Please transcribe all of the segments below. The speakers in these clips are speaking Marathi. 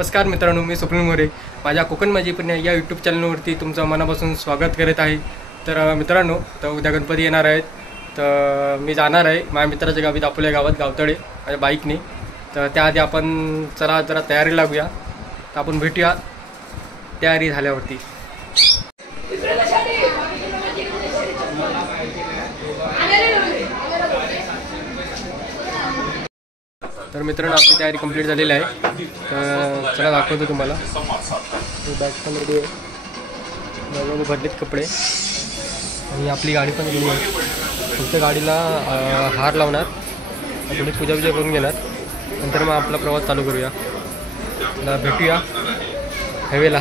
नमस्कार मित्रांनो, मी स्वप्नील मोरे माझ्या कोकण माझी पुण्या या यूट्यूब चॅनलवरती तुमचं मनापासून स्वागत करत आहे। तर मित्रांनो, तर उद्या गणपती येणार आहेत, तर मी जाणार आहे माझ्या मित्राच्या गावी, दापोली गावात, गावतळे, माझ्या बाईकने। तर त्याआधी आपण चला जरा तयारी लागूया, तर आपण भेटूया तयारी झाल्यावरती। तर मित्रांनो, आपली तयारी कंप्लीट झालेली आहे, तर चला दाखवतो तुम्हाला। बॅग पण रेडी आहे, बॅगमध्ये भरलेत कपडे आणि आपली गाडी पण रेडी आहे। फक्त गाडीला हार लावणार, थोडी पूजा करून घेणार, नंतर मग आपला प्रवास चालू करूया। चला भेटूया हायवेला।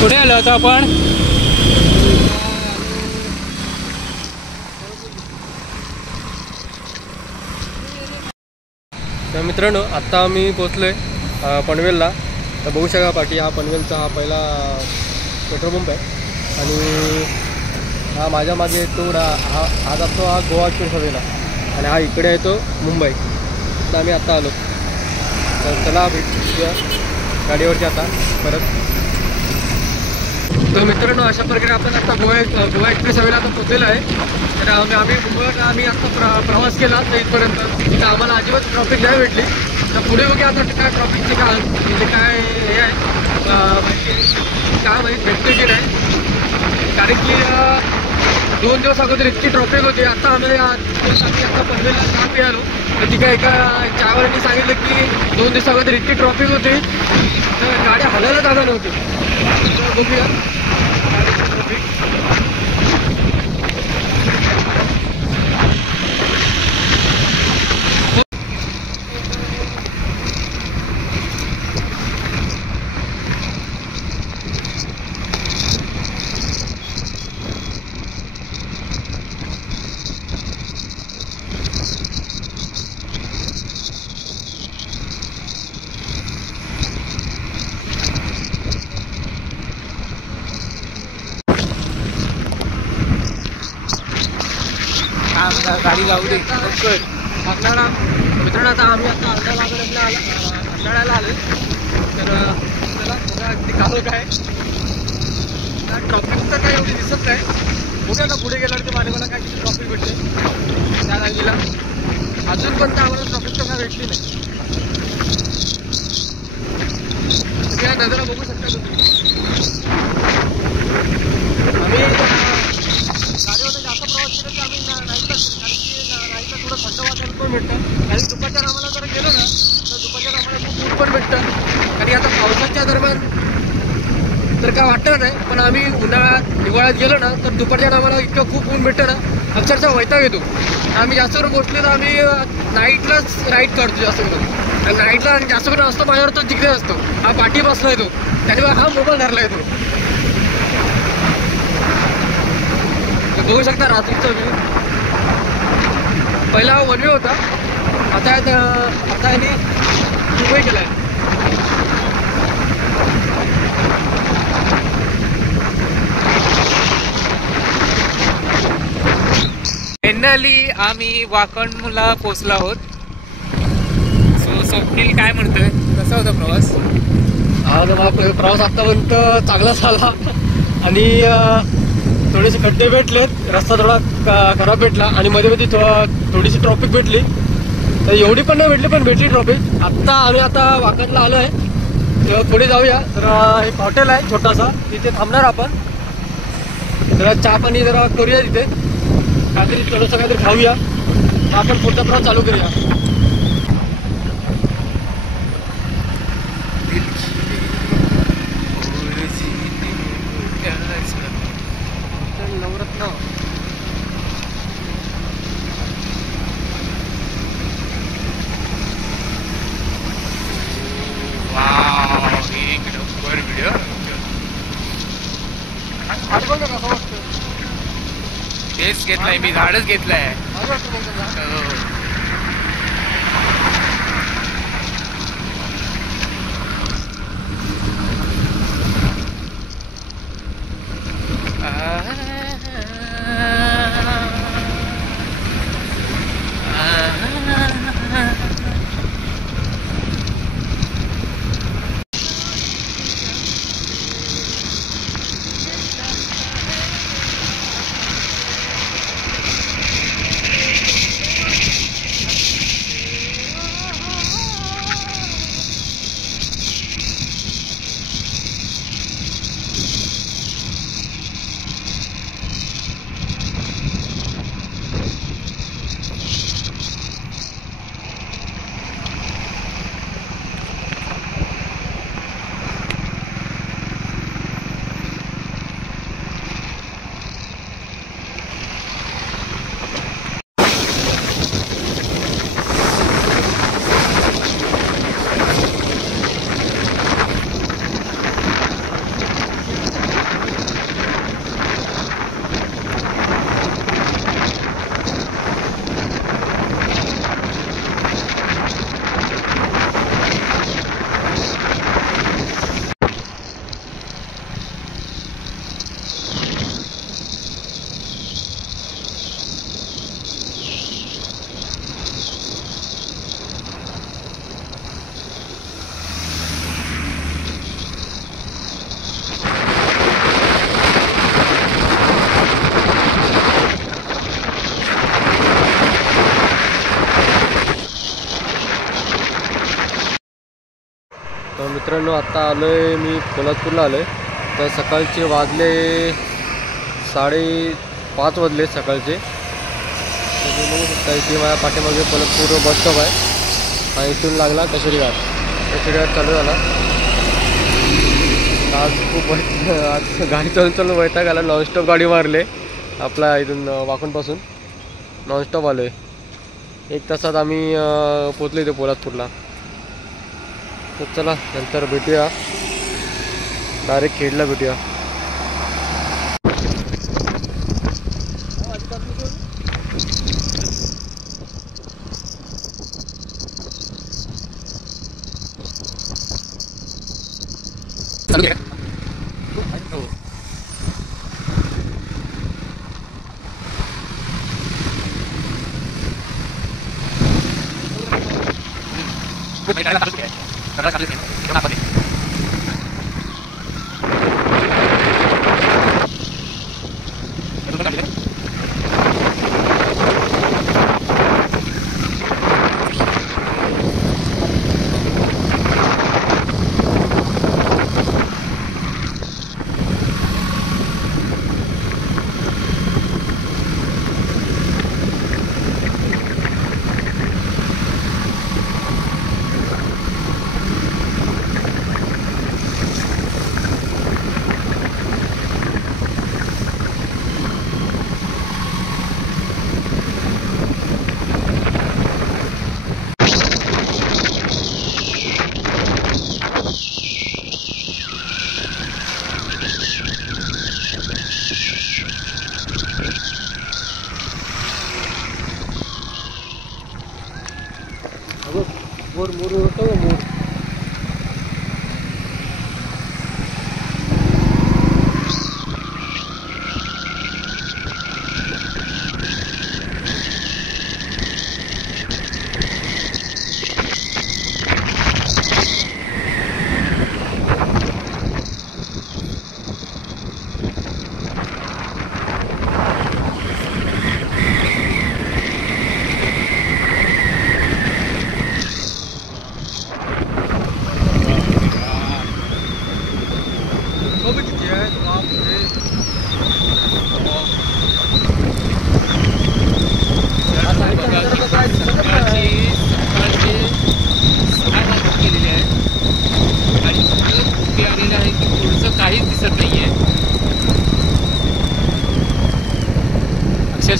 कुठे आलो होतो आपण? तर मित्रांनो, आत्ता आम्ही पोचलोय पनवेलला। तर बघू शका पाठी, हा पनवेलचा हा पहिला पेट्रोल पंप आहे आणि हा माझ्या मागे येतो हा जातो हा गोवा सभेला, आणि हा इकडे येतो मुंबई। तर आम्ही आत्ता आलो, तर चला भेटूया गाडीवरती आता परत। तर मित्रांनो, अशा प्रकारे आपण आता गोवा एक्सप्रेस हवेला आता पोचलेलो आहे। तर आम्ही मुंबईवर आता प्रवास केला तर इथपर्यंत, तर आम्हाला अजिबात ट्रॉफिक नाही भेटली। तर पुढे बघूया आता काय ट्रॉफिकचे काय हे आहे, काय माहीत भेटते की नाही, कारण की 2 दिवस अगोदर इतकी ट्रॉफिक होती। आता आम्ही आता पनवेलला चहा पियालो, तर तिकडे एका चहावाल्यांनी सांगितलं की 2 दिवस अगोदर इतकी ट्रॉफिक होती, तर गाड्या हलायला जागा नव्हती। तर बघूया ट्रॉफिक। गाडी लावू दे आपल्याला मित्रांनो, आता आम्ही आता अंधाराला आलो, तर चला बघा कालो काय ट्रॉफिक तर काय एवढी दिसत नाही। बघूया ना पुढे गेल्यावर ते मला काय किती ट्रॉफिक भेटते त्या जागेला। अजून पण आम्हाला ट्रॉफिक तर काय भेटली नाही। या नजरा बघू शकता तुम्ही। आम्ही गाडीवर जास्त प्रवास केला की आम्ही नाईटला, कारण की नाईटला थोडं थंड वाजायला पण भेटतं, आणि दुपारच्या आम्हाला जर गेलो ना तर दुपारच्या आम्हाला खूप ऊन पण भेटतं। आणि आता पावसाच्या दरम्यान तर काय वाटतं नाही, पण आम्ही उन्हाळ्यात हिवाळ्यात गेलो ना तर दुपारच्या आम्हाला इतकं खूप ऊन भेटतं ना, अक्षरशः वैताग येतो। आम्ही जास्त करून गोष्टी तर आम्ही नाईटलाच राईड काढतो जास्त करून, आणि नाईटला जास्त करून असतो माझ्यावर तो जिकडे असतो, हा पाठी बसला येतो, त्याच्यामुळे हा मोबाईल धरला येतो। बघू शकता रात्रीचा व्ह्यू। पहिला वन वे होता, आता याने मुंबई केला आहे। फायनली आम्ही वाकणला पोहोचलो आहोत। सो स्वप्नील काय म्हणतोय, कसा होता प्रवास? हा प्रवास आतापर्यंत चांगला झाला आणि थोडेसे खड्डे भेटलेत, रस्ता थोडा खराब भेटला आणि मध्ये मध्ये थोडीशी ट्रॉफिक भेटली. तर एवढी पण नाही भेटली, पण भेटली ट्रॉफिक. आत्ता आम्ही वाकदला आलो आहे, तेव्हा पुढे जाऊया. तर एक हॉटेल आहे छोटासा, तिथे थांबणार आपण. जरा चहा पाणी जरा करूया तिथे, काहीतरी थोडंसं काहीतरी खाऊया, मग आपण पुढचा प्रवास चालू करूया. नवरत्न एक नंबर व्हिडिओ. तेच घेतलाय मी, झाडच घेतलाय. तर मित्रांनो, आत्ता आलो आहे मी पोलादपूरला आलो आहे. तर सकाळचे वाजले 5:30 वाजले सकाळचे. तर तुम्ही बघू शकता इथे माझ्या पाठीमागे पोलादपूर बस स्टॉप आहे आणि इथून लागला कशेरी घाट चालू झाला. आज खूप आज गाडी चालून वैताग आला. नॉनस्टॉप गाडी मारले आपला इथून वाकूनपासून नॉनस्टॉप आलो आहे. 1 तासात आम्ही पोचलो इथे पोलादपूरला. तर चला नंतर भेटूया, डायरेक्ट खेडला भेटूया.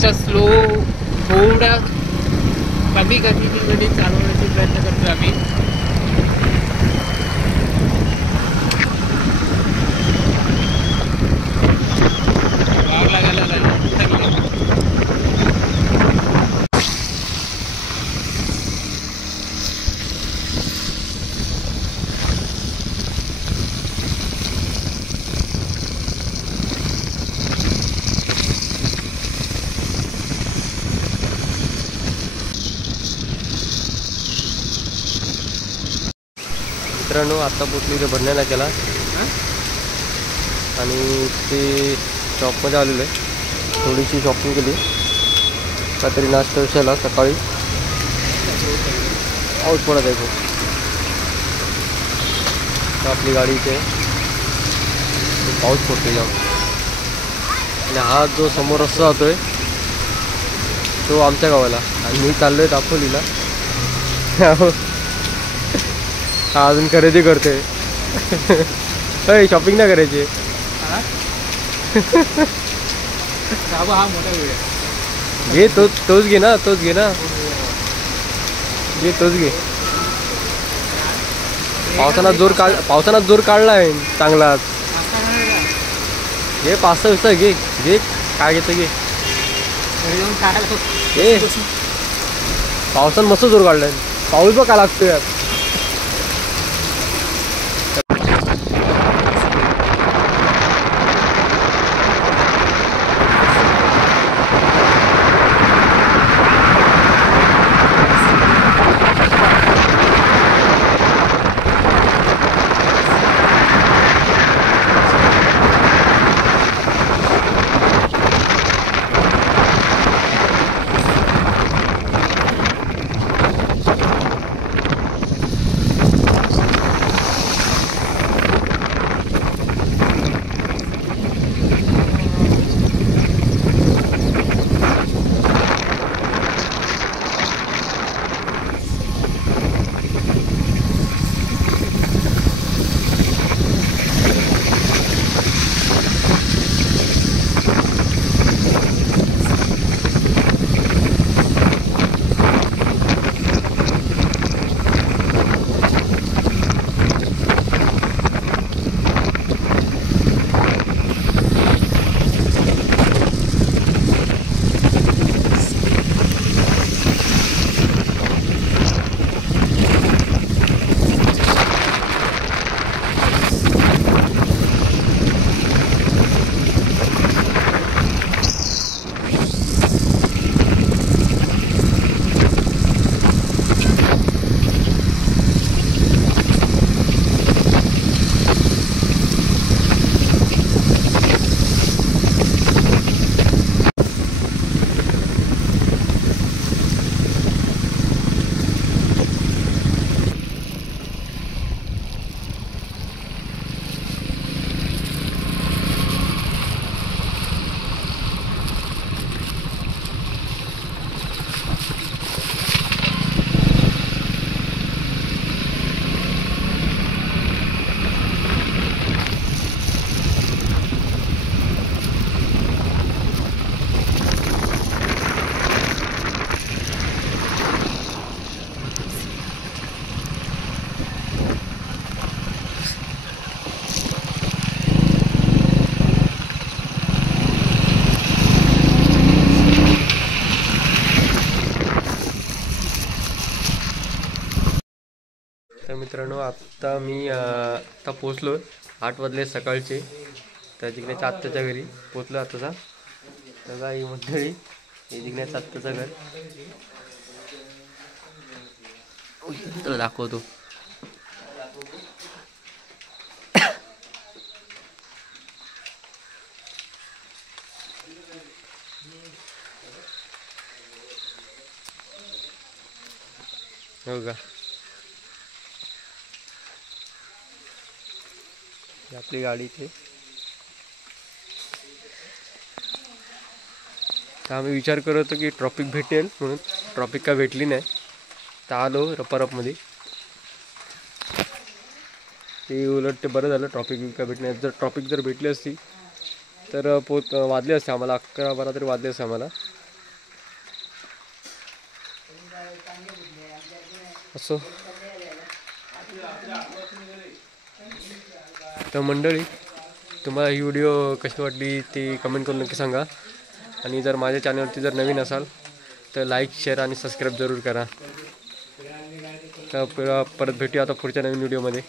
पेक्षा स्लो थोड्या कमी गतीने चालवण्याचा प्रयत्न करतोय आम्ही. मित्रांनो आता पोचली ते भरण्याला केला आणि ते शॉपमध्ये आलेलो आहे. थोडीशी शॉपिंग केली, काहीतरी नाश्ता विषयाला सकाळी. पाऊस पडत आहे खूप. आपली गाडी इथे पाऊस पडतो जाम. आणि हा जो समोर रस्ता जातोय तो आमच्या गावाला आणि मी चाललोय दापोलीला. हा अजून खरेदी करते. शॉपिंग नाही करायची. हा मोठा व्हिडिओ घे तोच घे ना, तोच घे ना, घे तोच घे. पावसानं जोर काढला आहे चांगलाच. घे 5-6 दिवसा घे काय घेतं घे. पावसानं मस्त जोर काढलाय. पाऊस बघ का लागतोय यात. तर मित्रांनो आत्ता मी आता पोचलो. 8 वाजले सकाळचे. तर जिग्नेच्या आत्याच्या घरी पोचलो आत्ताचा. तर ही मंडळी हे जिग्नेच्या आत्याचं घर. तुला दाखवतो. हो का, आपली गाडी इथे. तर आम्ही विचार करत होतो की ट्रॉफिक भेटेल म्हणून. ट्रॉफिक का भेटली नाही. तर आलो रपारपमध्ये. ते उलट ते बरं झालं ट्रॉफिक का भेटली नाही. जर ट्रॉफिक जर भेटली असती तर वाजले असते आम्हाला 11-12 तरी वाजले असते आम्हाला. असो तर मंडळी, तुम्हाला ही व्हिडिओ कशी वाटली ती कमेंट करून नक्की सांगा. आणि जर माझ्या चॅनलवरती जर नवीन असाल तर लाईक, शेअर आणि सबस्क्राईब जरूर करा. तर परत भेटूया आता पुढच्या नवीन व्हिडिओमध्ये.